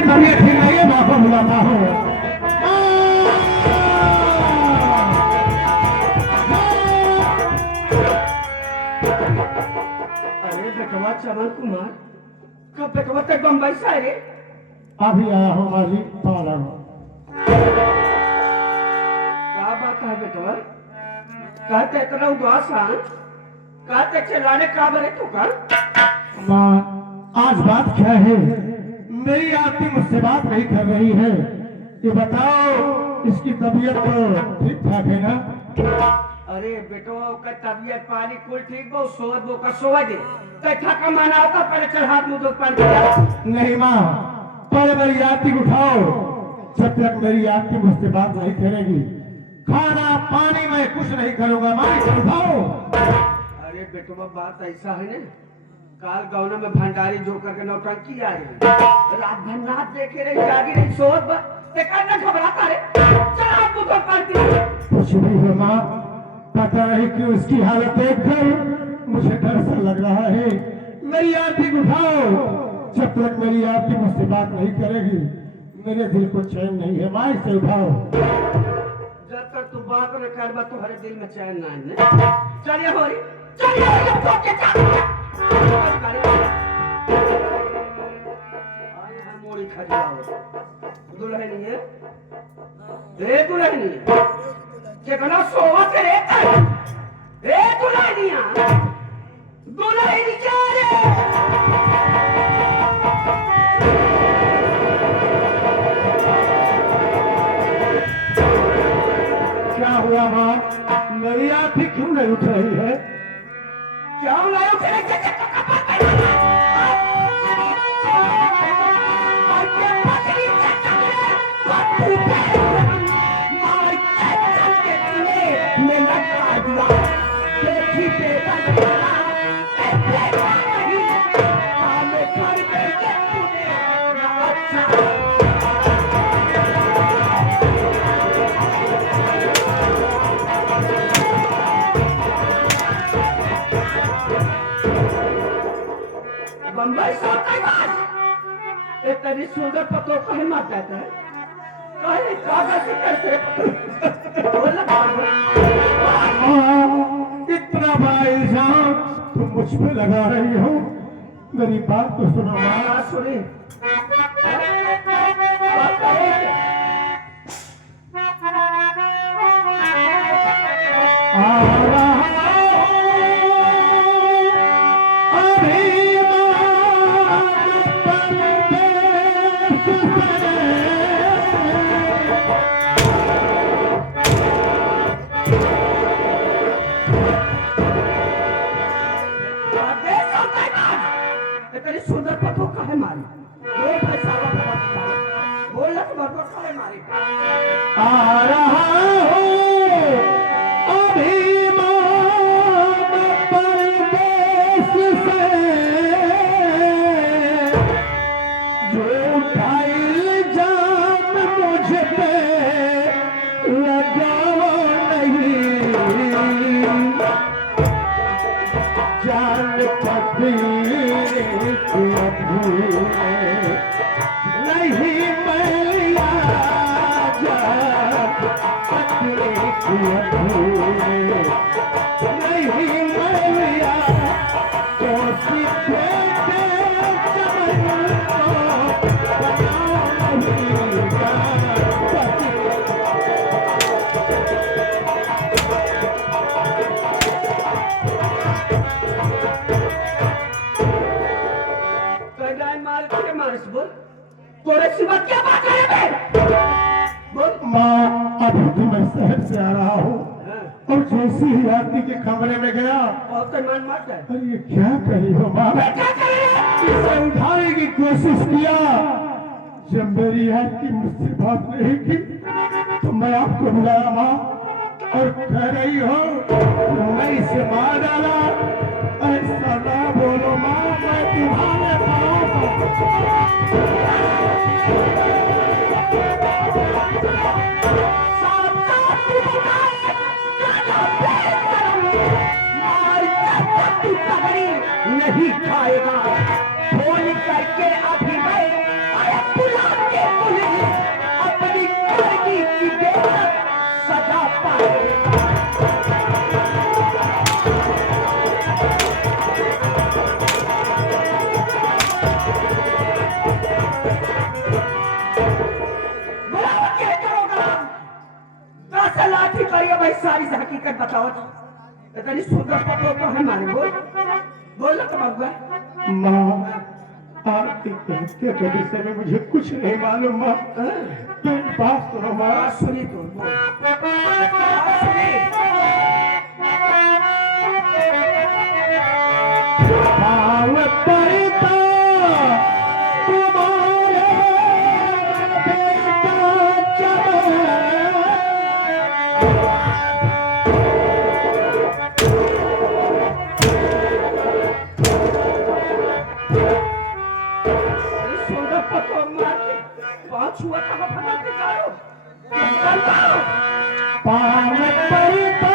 तबीयत ठीक नहीं है, माँ को बुलाता हूँ। अरे बेटवा चमन कुमार, कब बेटवा तक बम्बई से आए? अभी आया हूँ माँ जी, पाला हूँ। क्या बात है बेटवा? कहते इतना उदास है? कहते चिल्लाने का बने तू का? माँ, आज बात क्या है? मेरी आरती मुझसे बात नहीं कर रही है। ये बताओ, इसकी तबीयत तो ठीक ठाक है ना? अरे बेटो का तबीयत पानी कुल ठीक बो, सोवत बो का सोवा दे। कैठा का माना होता पहले चल हाथ मुंह धो पानी पिया। नहीं माँ, पहले मेरी आरती उठाओ। जब तक मेरी आरती मुझसे बात नहीं करेगी, खाना पानी में कुछ नहीं करूंगा। माँ इसे उठाओ। अरे बेटो बात ऐसा है ना, काल गौना में भंडारी जो करके नौटंकी आ रही, रात भर नाच देखे रही, जागी रही, सोवत बा, देखा ना घबराता रे। चल हाथ मुंह धो पानी पिया। कुछ भी हो माँ, पता नहीं क्यों इसकी हालत देखकर मुझे डर सा लग रहा है। मेरी आरती उठाओ। जब तक मेरी आरती मुझसे बात नहीं करेगी, मेरे दिल को चैन नहीं है। माँ इसे उठाओ। जब तक तू बात न कर तुम्हारे दिल में चैन ना है। चलिए हो रही, चलिए हो रही, तो के मोड़ी खड़ी दुल्हनी है, ए दुल्हनी कितना सोवा करे ए दुल्हनिया, दुल्हनी क्या रे? क्या हुआ माँ? मेरी आरती क्यों नहीं उठ रही है? क्या लायो तेरे के बम्बई इतनी सुंदर पतों को ही मार जाता है। कहीं कागज से कैसे इतना बड़ा इल्जाम तुम मुझ पे लगा रही हो? मेरी बात तो सुनो माँ। सुनी तेरी सुंदर पतों का है मारी, बोल भाई साला बोल ना तुम पतों का है मारी। आ रहा हूँ अभिमान परदेश से, जो उठा इल्जाम मुझ पे लगाओ नहीं, जान पति नहीं मैया जा नहीं मैया तो सीधे तोरे सिवा क्या बात है बे? बोल माँ, अभी तो मैं शहर से आ रहा हूँ और जैसे ही आरती के कमरे में गया, और तो मन मत है। अरे ये क्या कही हो माँ? क्या करे? इसे उठाने की कोशिश किया। जब मेरी आरती मुझसे बात नहीं की तो मैं आपको बुलाया माँ, और कह रही हो मैं इसे मार डाला। ऐसा ना बोलो माँ, मैं तुम्हारे नहीं खाएगा, फोन करके अभी मैं बताओ इतनी सुंदर पतो तो है मारे बोल तो बाबा माँ आरती के हत्या के विषय में मुझे कुछ नहीं मालूम माँ। तुम बात सुनो माँ। सुनी तो भाव परिता तुम्हारे बेटा सुंदर पतो मार के पांच हुआ था भगवती करो पाव परिता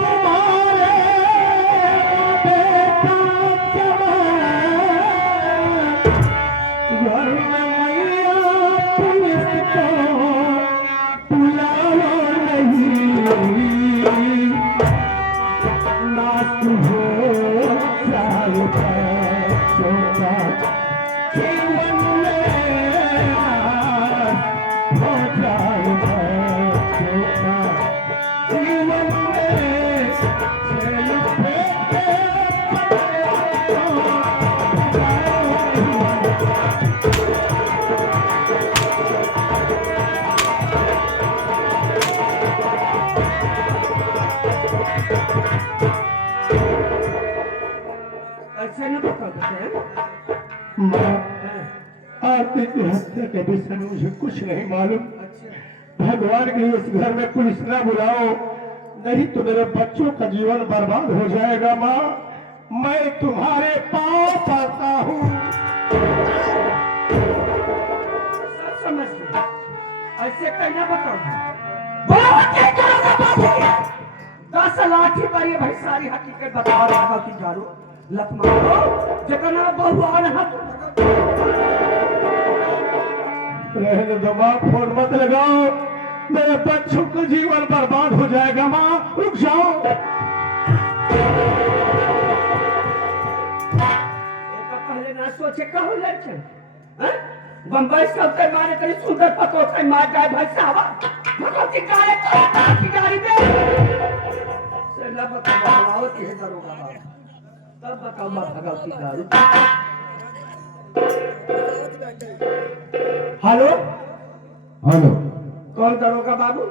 तुम्हारे बेटा घर में मैया पुलिस को बुलाओ नहीं नाच हो जाए छोटा जीवन में हो जाए छोटा जीवन में चल फेंके ऐसे नहीं बताते माँ आरती की हत्या के विषय में मुझे कुछ नहीं मालूम। भगवान के लिए उस घर में पुलिस न बुलाओ, नहीं तो मेरे बच्चों का जीवन बर्बाद हो जाएगा। माँ मैं तुम्हारे पाँव पड़ता हूँ। सब समझ गए ऐसे कहना बताओ बोलो क्या करोगे बाबू 10 लाठी पर ये भाई सारी हकीकत बता रहा कि जानो लत मारो जकना बहुआन हाथ रहने दो माँ, फोन मत लगाओ, मेरे बच्चों का जीवन बर्बाद हो जाएगा। माँ रुक जाओ। पहले ना सोचे कहो लड़के बम्बई सबसे मारे कहीं सुंदर पतो से मार जाए भाई साहब भगवती की गाड़ी में से ना बताओ कि है दरोगा तब बताओ मां भगवती गाड़ी हेलो हेलो। कौन दरोगा बाबू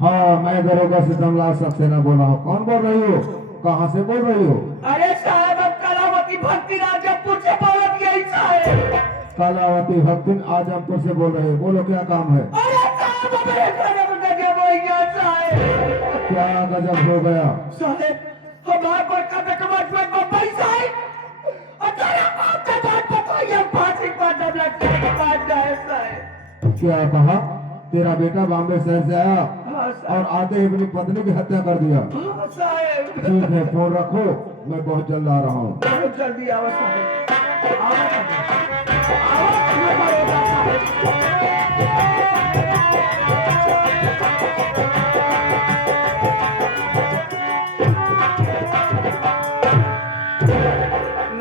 हाँ मैं दरोगा सितमलाल सक्सेना बोल रहा हूँ। कौन बोल रही हो? कहाँ से बोल रही हो? अरे साहब अब कलावती भक्ति राजपुर से बोलत यही साहब कलावती भक्तिन आजमपुर से बोल रही हो। बोलो क्या काम है? अरे साहब मेरे घर में गजब हो गया साहब क्या गजब हो गया? साहब हमारे पर का कमाज में बम्बई साहब अचानक आपका बात पता ये फांसी पर दम लगने के बाद जाए साहब क्या कहा? तेरा बेटा बॉम्बे शहर से आया हाँ और आते ही अपनी पत्नी की हत्या कर दिया। साहब ठीक है फोन रखो, मैं बहुत जल्द आ रहा हूँ। बहुत जल्दी आओ साहब आओ मैं बड़ोगा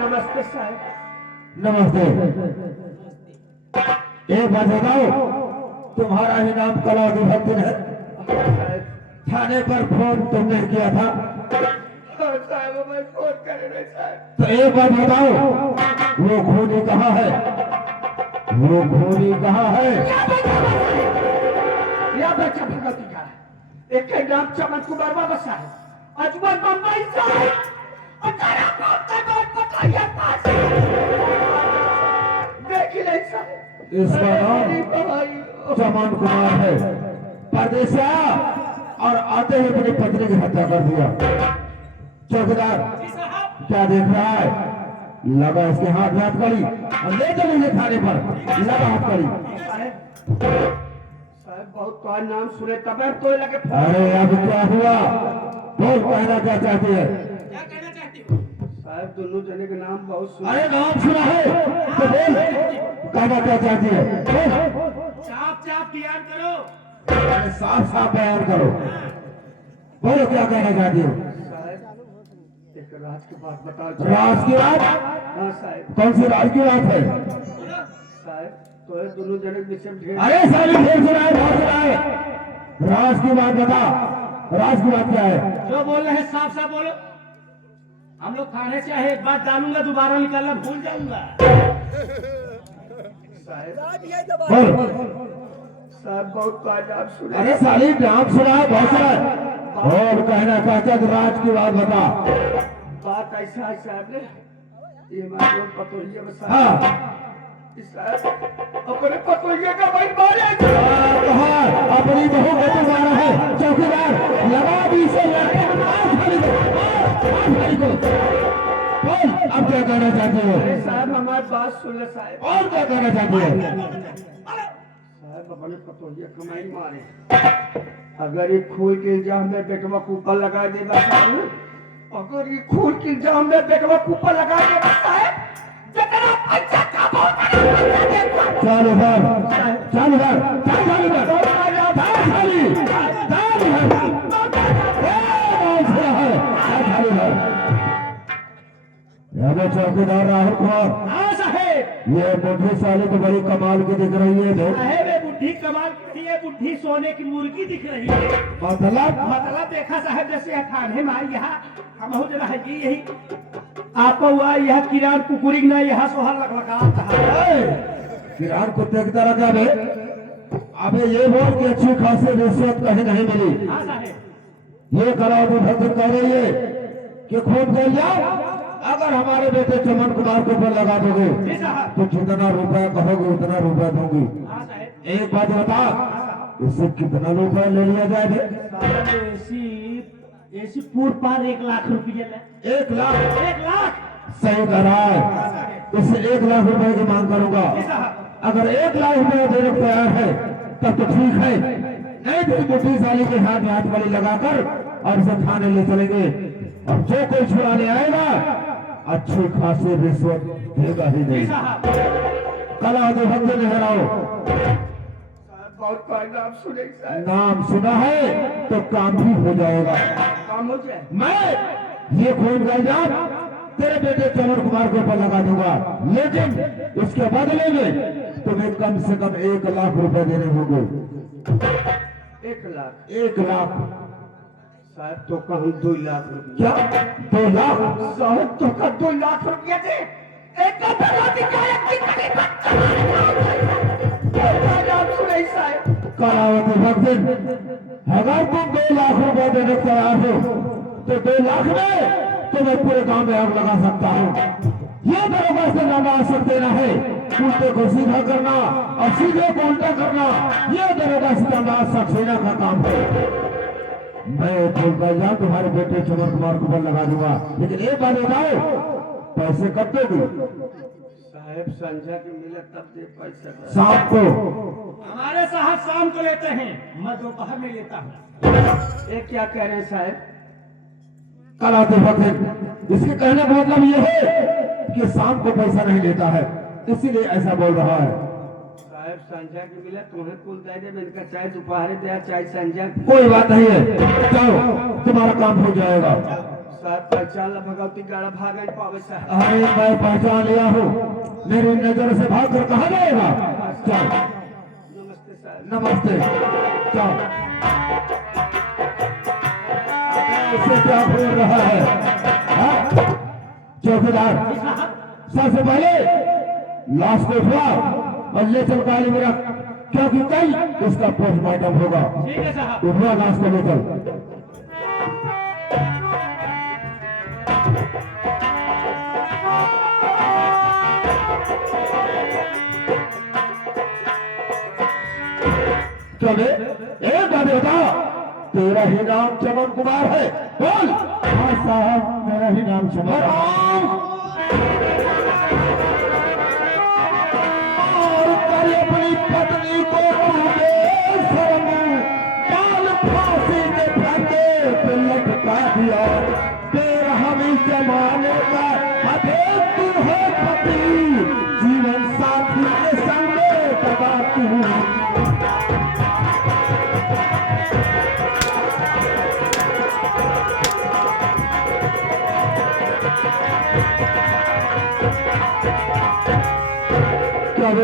नमस्ते साहब नमस्ते। एक बात बताओ, तुम्हारा ही नाम कलावती भक्तिन है? थाने पर फोन तुमने किया था साहब मैं फोन कर रहे साहब तो एक बात बताओ, वो खूनी कहाँ है? वो खूनी कहाँ है? या बच्चा भगवती का एक के नाम चमन कुमार बाबा साहब अजमल बम्बई साहब अचारा कौन का बात बताइए पास देख ले साहब इसका नाम चमन कुमार है। परदेश से आया और आते ही अपनी पत्नी की हत्या कर दिया। चौकीदार क्या देख रहा है? लगा इसके हाथ में हथकड़ी और ले चलो ये थाने पर। लगा हथकड़ी। साहब बहुत तो नाम सुने तब तो लगे अरे अब क्या हुआ? बोल कहना क्या चाहती है? साहब दोनों जने के नाम बहुत सुने अरे नाम सुना है तो बोल कहना क्या चाहती है? साफ साफ बयान करो अरे साफ साफ बयान करो। बोलो क्या कहना चाहती हो? साहब एक राज की बात बताओ राज की बात? हाँ साहब कौन सी राज की बात है? साहब तो ये दोनों जने के बीच में ढेर अरे सारी ढेर सुनाए बहुत सुनाए। राज की बात बता। राज की बात क्या है? जो बोल रहे हैं साफ साफ बोलो। हम लोग थाने से आए, एक बात डालूंगा, दोबारा निकालना भूल जाऊंगा। बोल। साहब बहुत बात आप सुने। अरे साली नाम सुना है बहुत सारा। और कहना चाहता तो राज की बात बता। बात ऐसा है साहब ने, ये मालूम पतोहिया में साहब, हाँ इस साहब अपने पतोहिया का भाई मारे। कहा अपनी बहू को तो मारा है चौकीदार, लगा भी से लड़के को मार खाली को, मार खाली को। बोल अब क्या कहना चाहते हो? अरे साहब हमारी बात सुन ले साहब। और क्या कहना चाहते हो? साहब अपने पतोहिया कमाई मारे। अगर ये खून के इल्जाम में बेटवा को ऊपर लगा देगा साहब, अगर ये खून के इल्जाम में बेटवा को ऊपर लगा देगा साहब, जितना पैसा कमाओ चल उधर, चल उधर, चल चल उधर, चल खाली, चल उधर। चल उधर। यहाँ पे चौकीदार राहुल कुमार, हाँ साहेब। ये मुठ्ठी साली तो बड़ी कमाल की दिख रही है। देख साहेब ये बुढ़ी कमाल की है, बुढ़ी सोने की मुर्गी दिख रही है। मतलब देखा साहब, जैसे थाने में आई यहाँ हम हो जरा है जी, यही आपा हुआ यह किरान कुकुरी ना यहाँ सोहर लगा किरान कुत्ते की तरह क्या बे? अबे ये बोल कि अच्छी खासी रिश्वत कहीं नहीं मिली। हाँ साहेब। ये कराओ तो भक्त कह रही है कि खून कर जाओ, अगर हमारे बेटे चमन कुमार को ऊपर लगा दोगे जी साहब। तो जितना रुपया कहोगे उतना रुपया दूंगी। हाँ साहेब। एक बात बता, इससे कितना रुपया ले लिया जाए बे? ऐसी पूर पार 1 लाख रुपये ले। 1 लाख? 1 लाख। सही कह रहा है। इससे 1 लाख रुपए की मांग करूंगा। जी साहब। अगर 1 लाख रुपए देने को तैयार है तब तो ठीक है, नहीं तो बुढ़ी साली के हाथ में हाथ वाली लगाकर और उसे थाने ले चलेंगे, और जो कोई छुड़ाने आएगा अच्छी खासी रिश्वत देगा ही नहीं। कल आधे भक्त लहराओ। बहुत बात आप सुने साहब। नाम सुना है तो काम भी हो जाएगा। काम हो जाए। मैं ये खून का इल्जाम तेरे बेटे चमन कुमार के ऊपर लगा दूंगा, लेकिन इसके बदले में तुम्हें कम से कम 1 लाख रुपए देने होंगे। 1 लाख? 1 लाख साहब तो कहूँ 2 लाख रुपया। क्या? 2 लाख? साहब तो का 2 लाख रुपया दे। एक तो बर्बादी का एक की कड़ी आप सुने साहब। कलावती भक्त, अगर तुम 2 लाख रुपए देने को तैयार हो तो 2 लाख में तुम्हें पूरे गांव में आग लगा सकता हूँ। ये दरोगा से ज्यादा असर देना है, उल्टे को सीधा करना और सीधे को उल्टा करना, ये दरोगा से ज्यादा सक्सेना का काम है। मैं बोल कर जाऊँ तुम्हारे बेटे चमन कुमार को ऊपर लगा दूंगा, लेकिन एक बात बताओ, पैसे कब दोगे? साहब संझा के मिले तब दे पैसा। शाम को। हमारे साहब शाम को लेते हैं, मैं दोपहर में लेता हूँ। ये क्या कह रहे हैं साहब? कल आते वक्त इसके कहने का मतलब ये है कि शाम को पैसा नहीं लेता है, इसीलिए ऐसा बोल रहा है। साहब संझा के मिले तुम्हें कुल दे दे, मैंने कहा चाहे दोपहर दे चाहे संझा। कोई बात नहीं है, जाओ तुम्हारा काम हो जाएगा। साहब पहचान ला भगवती गाड़ा भाग नहीं पावे साहब। अरे मैं पहचान लिया हूँ, मेरी नजर से भाग कर कहा जाएगा? जाओ। नमस्ते साहब। नमस्ते। जाओ। इससे क्या बोल रहा है? हाँ? चौकीदार, सबसे पहले लाश को उठवा और ले चल काली में रख, क्योंकि कल उसका पोस्टमार्टम होगा। ठीक है साहब। उठवा लाश को ले चल। चले एक बात बता, तेरा ही नाम चमन कुमार है? बोल। हाँ साहब, मेरा ही नाम चमन। और तेरी अपनी पत्नी को डाल फांसी के फंदे पे लटका दिया। तेरा हमें जमाने का अदेख तू है पति, जीवन साथी के संग दबा तू।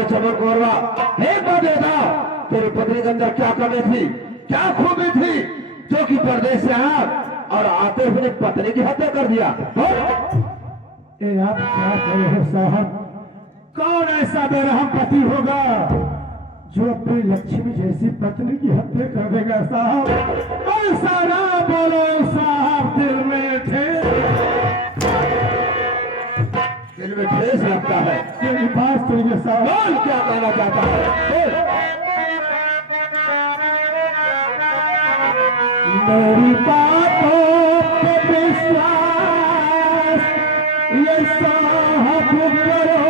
चमन कुमार, एक बात बता, तेरी पत्नी के अंदर क्या कमी थी, क्या खूबी थी जो कि परदेश से आया और आते हुए अपनी पत्नी की हत्या कर दिया। ये आप क्या कह रहे हो साहब? कौन ऐसा बेरहम पति होगा जो अपनी लक्ष्मी जैसी पत्नी की हत्या कर देगा साहब? ऐसा ना बोलो साहब, दिल में ठेस लगता है। मेरी बात सुनिए साहब। बोल क्या कहना चाहता है, बोल। मेरी बातों पे विश्वास ये साहब करो,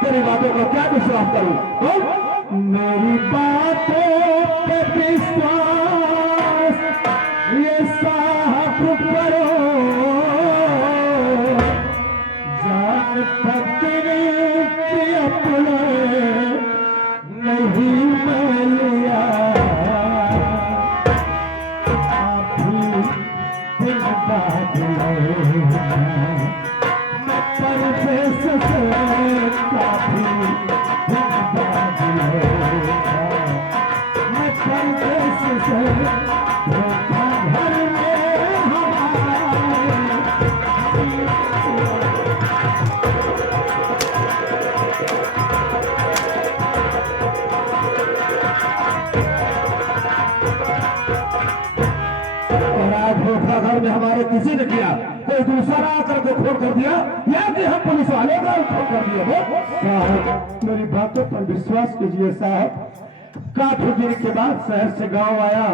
तेरी बातों को क्या विश्वास करूं? बोल। मेरी बातों पे विश्वास ये साहब करो, जान पत्नी की अपने नहीं मैं लिया, आप ही दिन बाद लौटा, मैं परदेश से काफी दिन बाद लौटा, मैं परदेश से धोखा घर में हमारे। और आज धोखा घर में हमारे किसी ने किया, कोई दूसरा आकर के खोल कर दिया या कि हम पुलिस वालों का खोल कर दिया। वो साहब मेरी बातों पर विश्वास कीजिए साहब, काफी दिन के बाद शहर से गांव आया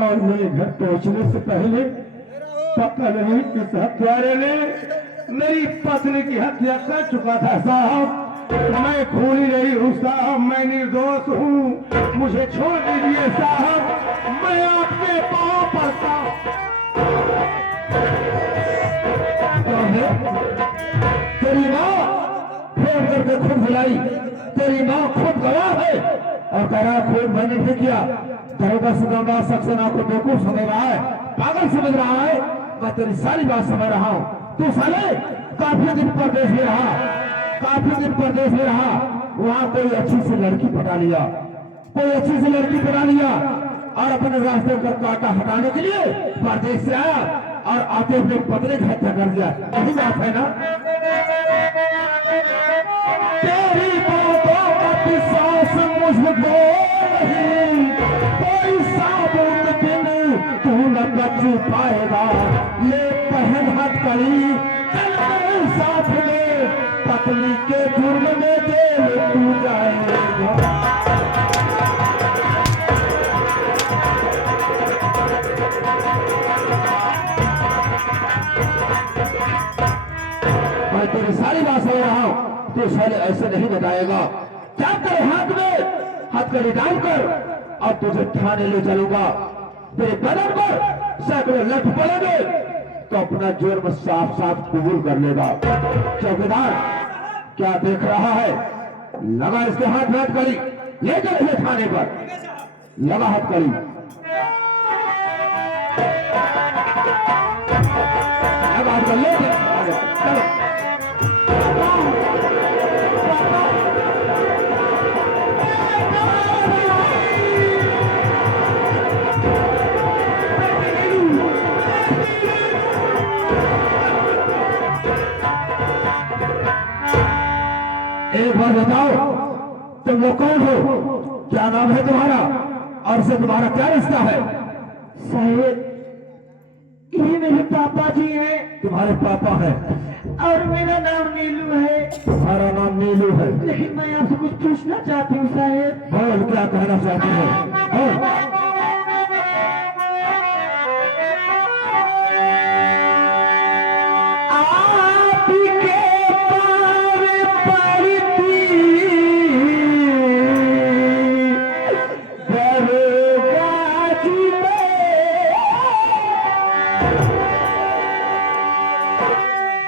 और मेरे घर पहुंचने से पहले पता नहीं किस हत्यारे ने मेरी पत्नी की हत्या कर चुका था साहब। मैं खूनी नहीं हूँ साहब, मैं निर्दोष हूँ, मुझे छोड़ दीजिए साहब, मैं आपके पाँव पड़ता हूँ। तेरी माँ फोन करके खुद बुलाई, तेरी माँ खुद गवाह है और कह रहा है खुद मैंने नहीं किया। दरोगा सुगंधा सक्सेना को बेवकूफ समझ रहा है, पागल समझ रहा है। मैं तेरी सारी बात समझ रहा हूँ। तू साले काफी दिन परदेश में रहा, काफी दिन परदेश में रहा, वहाँ कोई अच्छी सी लड़की पटा लिया, कोई अच्छी सी लड़की पटा लिया और अपने रास्ते का कांटा हटाने के लिए परदेश से आया और आते हुए पत्नी की हत्या कर दिया। यही बात है ना? तेरी बातों का विश्वास मुझको नहीं, कोई साबुत बिन तू न बच पाएगा, ले पहन हथकड़ी चल मेरे साथ में, पत्नी के जुर्म में जेल तू जाएगा। मैं तेरी सारी बात समझ रहा हूँ। तू साले ऐसे नहीं बताएगा। क्या तेरे हाथ में हथकड़ी डालकर और तुझे थाने ले चलूंगा। तेरे बदन पर सैकड़ों लठ पड़ेंगे तो अपना जुर्म साफ साफ कबूल कर लेगा। चौकीदार क्या देख रहा है? लगा इसके हाथ में हथकड़ी, ले चल इसे थाने पर, लगा हथकड़ी। लगा हथकड़ी, ले चलो। एक बार बताओ, तुम लोग कौन हो? क्या नाम है तुम्हारा और से तुम्हारा क्या रिश्ता है? साहेब ये मेरे पापा जी हैं तुम्हारे पापा है और मेरा नाम नीलू है, तुम्हारा नाम नीलू है। लेकिन मैं आपसे कुछ पूछना चाहती हूँ साहेब। बोल क्या कहना चाहती हो? बोल।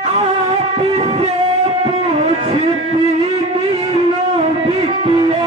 आपसे पूछती नीलू बिटिया